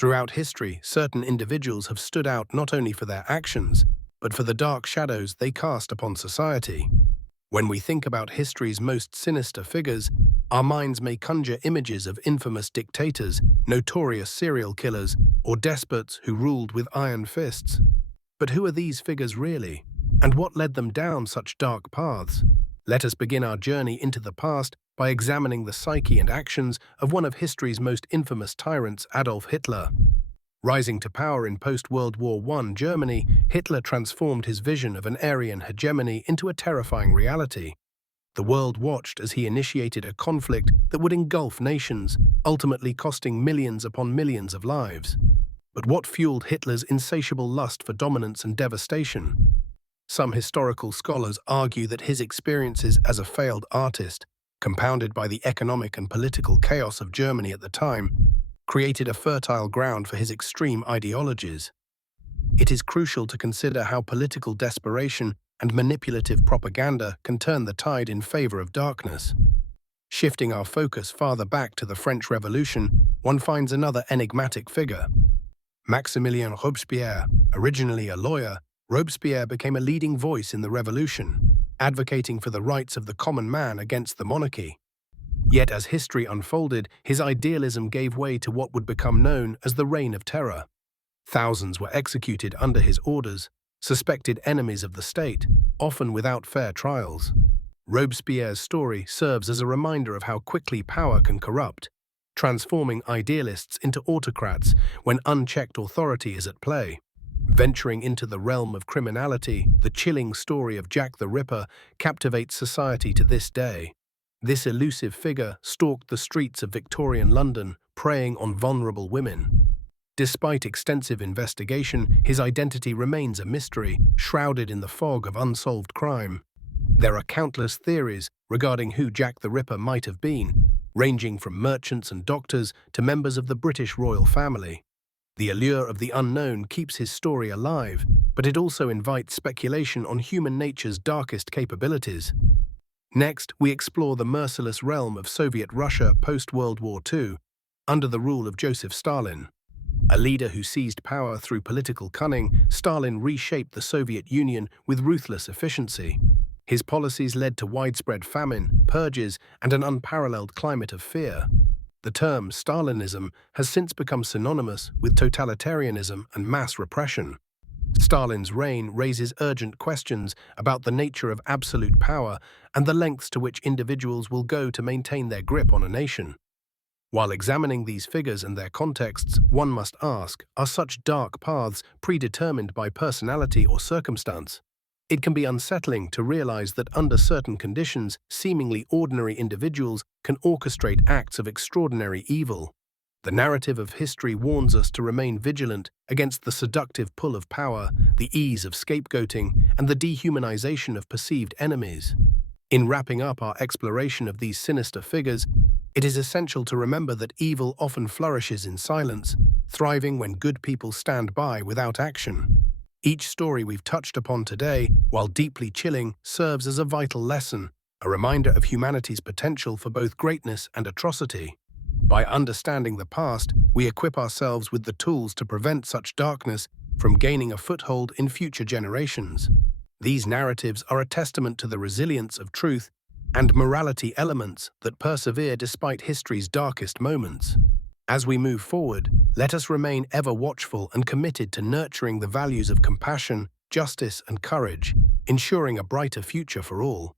Throughout history, certain individuals have stood out not only for their actions, but for the dark shadows they cast upon society. When we think about history's most sinister figures, our minds may conjure images of infamous dictators, notorious serial killers, or despots who ruled with iron fists. But who are these figures really? And what led them down such dark paths? Let us begin our journey into the past by examining the psyche and actions of one of history's most infamous tyrants, Adolf Hitler. Rising to power in post-World War I Germany, Hitler transformed his vision of an Aryan hegemony into a terrifying reality. The world watched as he initiated a conflict that would engulf nations, ultimately costing millions upon millions of lives. But what fueled Hitler's insatiable lust for dominance and devastation? Some historical scholars argue that his experiences as a failed artist, compounded by the economic and political chaos of Germany at the time, created a fertile ground for his extreme ideologies. It is crucial to consider how political desperation and manipulative propaganda can turn the tide in favor of darkness. Shifting our focus farther back to the French Revolution, one finds another enigmatic figure. Maximilien Robespierre, originally a lawyer, Robespierre became a leading voice in the revolution, advocating for the rights of the common man against the monarchy. Yet as history unfolded, his idealism gave way to what would become known as the Reign of Terror. Thousands were executed under his orders, suspected enemies of the state, often without fair trials. Robespierre's story serves as a reminder of how quickly power can corrupt, transforming idealists into autocrats when unchecked authority is at play. Venturing into the realm of criminality, the chilling story of Jack the Ripper captivates society to this day. This elusive figure stalked the streets of Victorian London, preying on vulnerable women. Despite extensive investigation, his identity remains a mystery, shrouded in the fog of unsolved crime. There are countless theories regarding who Jack the Ripper might have been, ranging from merchants and doctors to members of the British royal family. The allure of the unknown keeps his story alive, but it also invites speculation on human nature's darkest capabilities. Next, we explore the merciless realm of Soviet Russia post-World War II, under the rule of Joseph Stalin. A leader who seized power through political cunning, Stalin reshaped the Soviet Union with ruthless efficiency. His policies led to widespread famine, purges, and an unparalleled climate of fear. The term Stalinism has since become synonymous with totalitarianism and mass repression. Stalin's reign raises urgent questions about the nature of absolute power and the lengths to which individuals will go to maintain their grip on a nation. While examining these figures and their contexts, one must ask, are such dark paths predetermined by personality or circumstance? It can be unsettling to realize that under certain conditions, seemingly ordinary individuals can orchestrate acts of extraordinary evil. The narrative of history warns us to remain vigilant against the seductive pull of power, the ease of scapegoating, and the dehumanization of perceived enemies. In wrapping up our exploration of these sinister figures, it is essential to remember that evil often flourishes in silence, thriving when good people stand by without action. Each story we've touched upon today, while deeply chilling, serves as a vital lesson, a reminder of humanity's potential for both greatness and atrocity. By understanding the past, we equip ourselves with the tools to prevent such darkness from gaining a foothold in future generations. These narratives are a testament to the resilience of truth and morality elements that persevere despite history's darkest moments. As we move forward, let us remain ever watchful and committed to nurturing the values of compassion, justice, and courage, ensuring a brighter future for all.